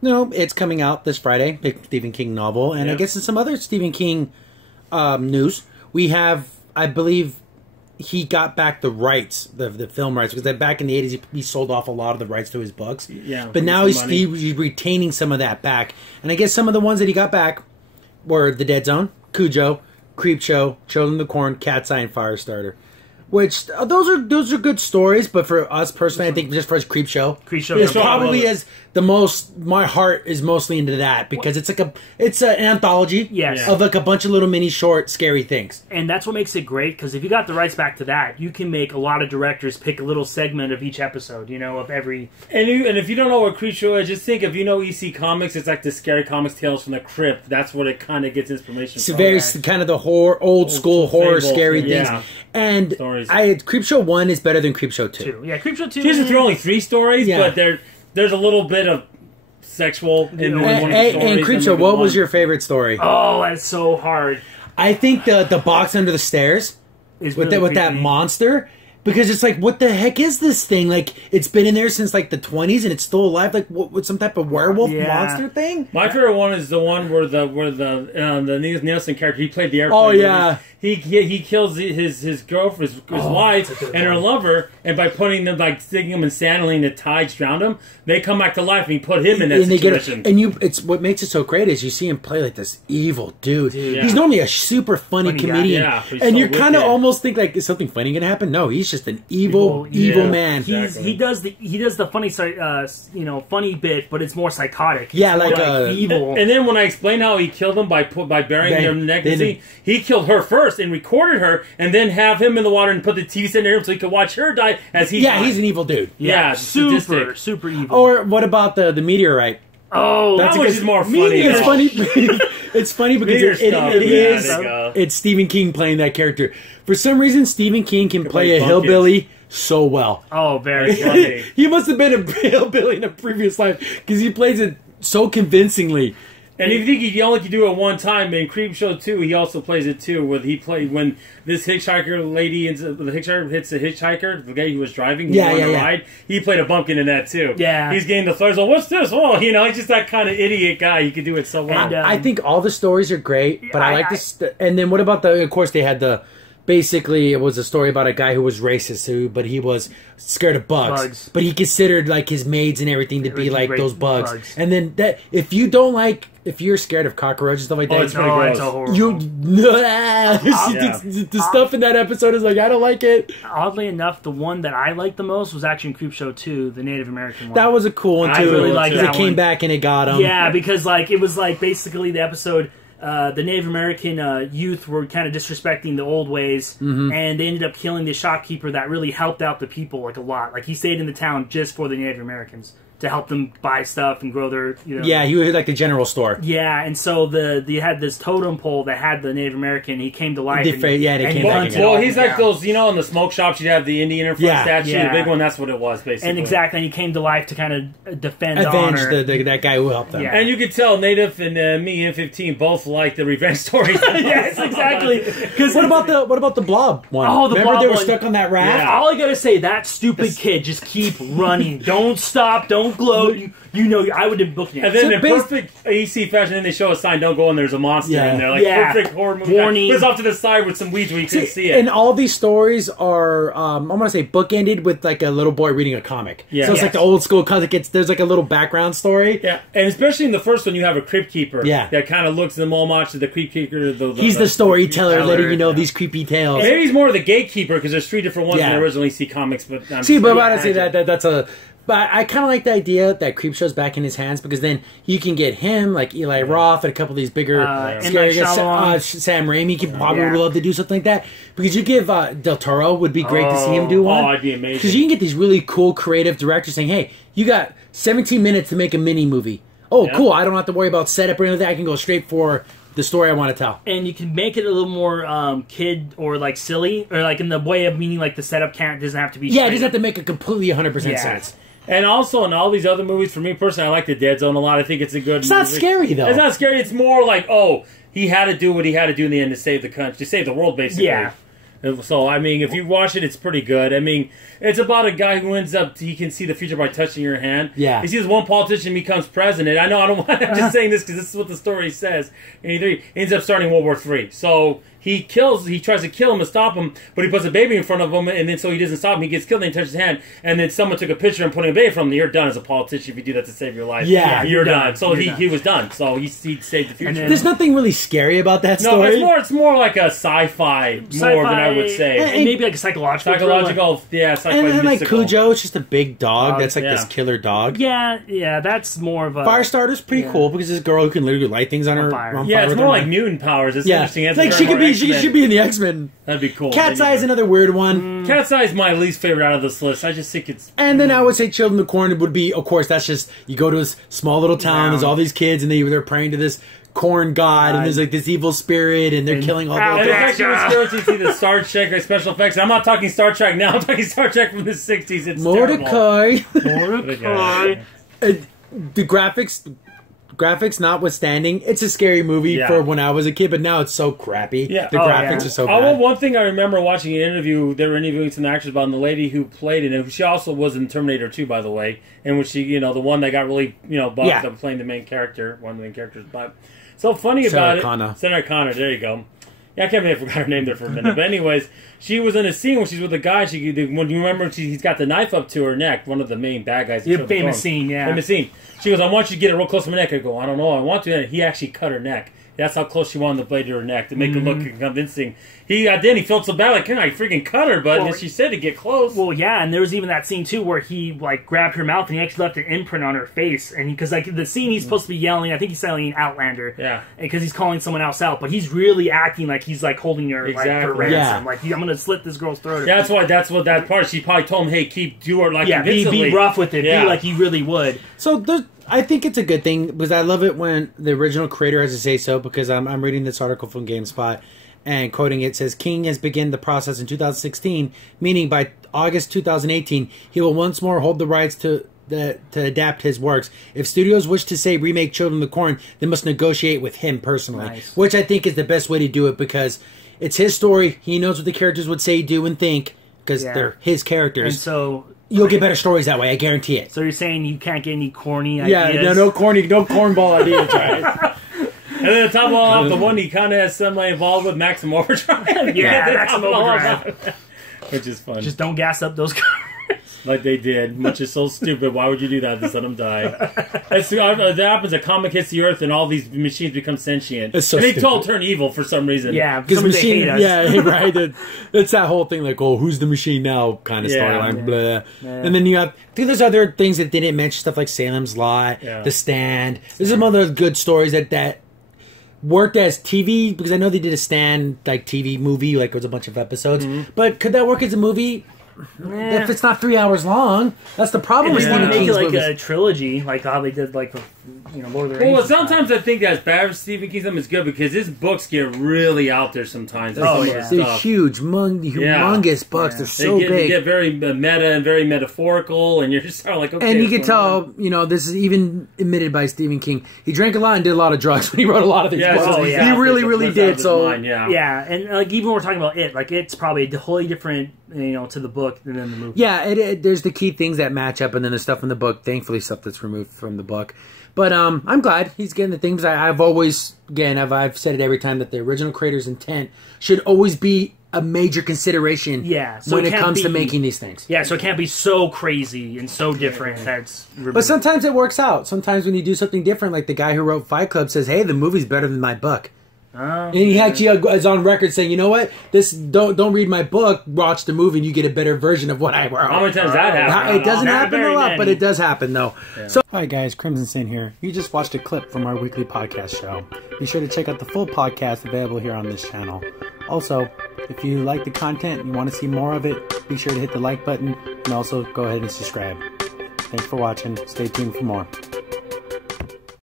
No, it's coming out this Friday, big Stephen King novel. And I guess in some other Stephen King news, we have, I believe, he got back the rights, the film rights, because back in the 80s, he sold off a lot of the rights to his books. Yeah. But now he's retaining some of that back. And I guess some of the ones that he got back were The Dead Zone, Cujo, Creepshow, Children of the Corn, Cat's Eye, and Firestarter. Which those are good stories, but for us personally, I think just for us, Creepshow is probably as the most. My heart is mostly into that because it's like an anthology of like a bunch of little mini short scary things, and that's what makes it great. Because if you got the rights back to that, you can make a lot of directors pick a little segment of each episode, of every. And if you don't know what Creepshow is, just think if you know EC Comics, it's like the Scary Comics Tales from the Crypt. That's what it kind of gets inspiration from. It's very kind of the old school horror scary things, and. Creepshow 1 is better than Creepshow 2. Yeah, Creepshow 2. These are only 3 stories, but there's a little bit of sexual in one of the stories. And Creepshow, what was your favorite story? Oh, that's so hard. I think the box under the stairs is with that monster. Because it's like, what the heck is this thing? Like, it's been in there since like the 20s and it's still alive. Like, what some type of werewolf monster thing? My favorite one is the one where the Nielsen character, he played the airplane. Oh yeah, he kills his girlfriend, his wife, and her lover, and by putting them sticking them in sandalene to tides drown him, they come back to life and he put him in that situation. It's what makes it so great is you see him play like this evil dude. He's normally a super funny comedian, and you're kind of almost think like, is something funny gonna happen? No, he's just an evil man. Exactly. He does the funny funny bit, but it's more psychotic. Yeah, it's like evil. And then when I explain how he killed them by burying their neck, he killed her first and recorded her, and then have him in the water and put the TV set near him so he could watch her die as he. Yeah, he's an evil dude. Yeah, super evil. Or what about the meteorite? Oh, that is more funny. It's funny. It's funny because it's Stephen King playing that character. For some reason, Stephen King can play a hillbilly so well. Oh, very funny. He must have been a hillbilly in a previous life because he plays it so convincingly. And if you think he only could do it one time, in Creepshow 2, he also plays it too. When this hitchhiker lady, the hitchhiker hits the hitchhiker, the guy who was driving, ride, he played a bumpkin in that too. Yeah, he's getting the flares. Well, what's this? Oh, he's just that kind of idiot guy. He could do it so well. And, I think all the stories are great, but I like this. And then what about of course, they had the. Basically, it was a story about a guy who was racist, but he was scared of bugs. But he considered like his maids and everything to be like those bugs. And then if you're scared of cockroaches stuff like that, it's pretty gross. The stuff in that episode is like, I don't like it. Oddly enough, the one that I liked the most was actually in Creepshow 2, the Native American one. That was a cool one too. I really liked that one. It came back and it got him. Yeah, because it was basically the episode. The Native American youth were kind of disrespecting the old ways, and they ended up killing the shopkeeper that really helped out the people a lot. He stayed in the town just for the Native Americans to help them buy stuff and grow their. Yeah, he was like the general store. Yeah, and so they had this totem pole that had the Native American. He came to life. They came back. Well, he's like those, in the smoke shops you'd have the Indian statue, the big one. That's what it was basically. And exactly, and he came to life to kind of defend Avenge honor. that guy who helped them. Yeah. And you could tell Native and me M15 both like the revenge stories. Yes, exactly. Because what about the Blob one? Oh, Remember Blob they were one. Stuck on that raft. Yeah. All I gotta say, that stupid kid, just keep running. Don't stop. Don't gloat. I would have booked it. And then in perfect EC fashion, then they show a sign, don't go in, there's a monster in there. Perfect horror movie. Warning. It's off to the side with some weeds where you couldn't see it. And all these stories are, I'm going to say, bookended with like a little boy reading a comic. Yeah. So it's like the old school comic. There's like a little background story. Yeah, and especially in the first one, you have a Crypt Keeper. Yeah. That kind of looks in the homage to the Crypt Keeper. He's the storyteller letting you know these creepy tales. Maybe he's more of the gatekeeper because there's 3 different ones in the original EC Comics. But that's a... But I kind of like the idea that Creepshow's back in his hands because then you can get him, like Eli Roth, and a couple of these bigger, scary guys. Sam Raimi could probably love to do something like that. Because you give Del Toro, would be great to see him do one. Oh, it'd be amazing. Because you can get these really cool, creative directors saying, hey, you got 17 minutes to make a mini movie. Oh, cool. I don't have to worry about setup or anything. I can go straight for the story I want to tell. And you can make it a little more kid or silly, or in the way of meaning the setup doesn't have to be. Yeah, it doesn't have to make it completely 100% sense. And also, in all these other movies, for me personally, I like The Dead Zone a lot. I think it's a good movie. It's not scary, though. It's not scary. It's more like, he had to do what he had to do in the end to save the country, to save the world, basically. Yeah. So, I mean, if you watch it, it's pretty good. I mean, it's about a guy who ends up, he can see the future by touching your hand. Yeah. He sees one politician becomes president. I know, I'm just saying this because this is what the story says. And he ends up starting World War III. So, he tries to kill him and stop him, but he puts a baby in front of him, and then so he doesn't stop him. He gets killed, and he touches his hand, and then someone took a picture and put a baby from him. You're done as a politician if you do that to save your life. Yeah, you're done. So he was done. So he saved the future. There's nothing really scary about that story. No, it's more like a sci-fi more than I would say. And maybe like a psychological, sci-fi. And like Cujo, it's just a big dog that's like this killer dog. Yeah, that's more of a... Firestarter's pretty cool because this girl can literally light things on her fire. on Yeah, fire it's more like mutant powers. It's interesting. It's like she should be in the X-Men. That'd be cool. Cat's Eye is another weird one. Cat's Eye is my least favorite out of this list. I just think it's... And then I would say Children of the Corn would be, of course, that's just, you go to this small little town, there's all these kids, and they're praying to this corn god, and there's like this evil spirit, and they're killing all the... And it's actually scary to see the Star Trek like, special effects. I'm not talking Star Trek now, I'm talking Star Trek from the 60s. It's Mordecai. Mordecai. The graphics notwithstanding, it's a scary movie for when I was a kid, but now it's so crappy. Yeah. The graphics are so bad. Well, one thing I remember watching an interview, they were interviewing some actors about, and the lady who played it, and she also was in Terminator 2, by the way, and when she, the one that got really, bugged up playing the main character, one of the main characters, but so funny about Sarah Connor, there you go. Yeah, I can't believe I forgot her name there for a minute. But anyways, she was in a scene when she's with a guy. When you remember, he's got the knife up to her neck. One of the main bad guys. Famous scene, yeah. Famous scene. She goes, I want you to get it real close to my neck. I go, I don't know. I want to. And he actually cut her neck. That's how close she wanted the blade to her neck to make it look convincing. He felt so bad, like, I freaking cut her, but she said to get close. Well, yeah, and there was even that scene too where he like grabbed her mouth and he actually left an imprint on her face, and because like the scene he's supposed to be yelling, I think he's yelling Outlander, because he's calling someone else out, but he's really acting like he's like holding her like for ransom, like I'm gonna slit this girl's throat. That's what that part. She probably told him, hey, do her like be rough with it, be like he really would. So I think it's a good thing because I love it when the original creator has to say so, because I'm reading this article from GameSpot and quoting it, says King has begun the process in 2016, meaning by August 2018 he will once more hold the rights to adapt his works. If studios wish to say remake Children of the Corn, they must negotiate with him personally, which I think is the best way to do it because it's his story. He knows what the characters would say, do, and think because they're his characters. And so you'll get better stories that way, I guarantee it. So you're saying you can't get any corny ideas? Yeah, no cornball ideas, right? And then to top of all off, the one he kind of has somebody involved with, Maximum Overdrive. Maximum Overdrive. Which is fun. Just don't gas up those cars. Like they did, which is so stupid. Why would you do that? Just let them die. That happens. A comet hits the Earth, and all these machines become sentient. It's so and they stupid. all turn evil for some reason. Yeah, because machines hate us. Yeah, right. It's that whole thing, like, oh, who's the machine now kind of storyline. Blah. And then you have, I think there's other things that they didn't mention, stuff like Salem's Lot, The Stand. There's some other good stories that worked as TV, because I know they did a Stand like TV movie, like it was a bunch of episodes. But could that work as a movie? If it's not 3 hours long, that's the problem with Stephen King's make it like movies. a trilogy, like how they did like Lord of the Rings. Well, sometimes I think that's bad for Stephen King. Something is good because his books get really out there sometimes. They're huge, humongous books. They're so big. They get very meta and very metaphorical, and you're just sort of like, okay. And you can tell, this is even admitted by Stephen King. He drank a lot and did a lot of drugs when he wrote a lot of these books. He really did. So and like even when we're talking about it, like it's probably a totally different, to the book than in the movie. Yeah, there's the key things that match up, and then there's stuff in the book. Thankfully, stuff that's removed from the book. But I'm glad he's getting the things. I've always, I've said it every time that the original creator's intent should always be a major consideration. So when it comes to making these things. Yeah, so it can't be so crazy and so different. But sometimes it works out. Sometimes when you do something different, like the guy who wrote Fight Club says, "Hey, the movie's better than my book." And he actually is on record saying, "You know what? Don't read my book. Watch the movie, and you get a better version of what I wrote." How many times that happens? It doesn't happen a lot, but it does happen though. So, hi guys, Crimson Sin here. You just watched a clip from our weekly podcast show. Be sure to check out the full podcast available here on this channel. Also, if you like the content and you want to see more of it, be sure to hit the like button and also go ahead and subscribe. Thanks for watching. Stay tuned for more.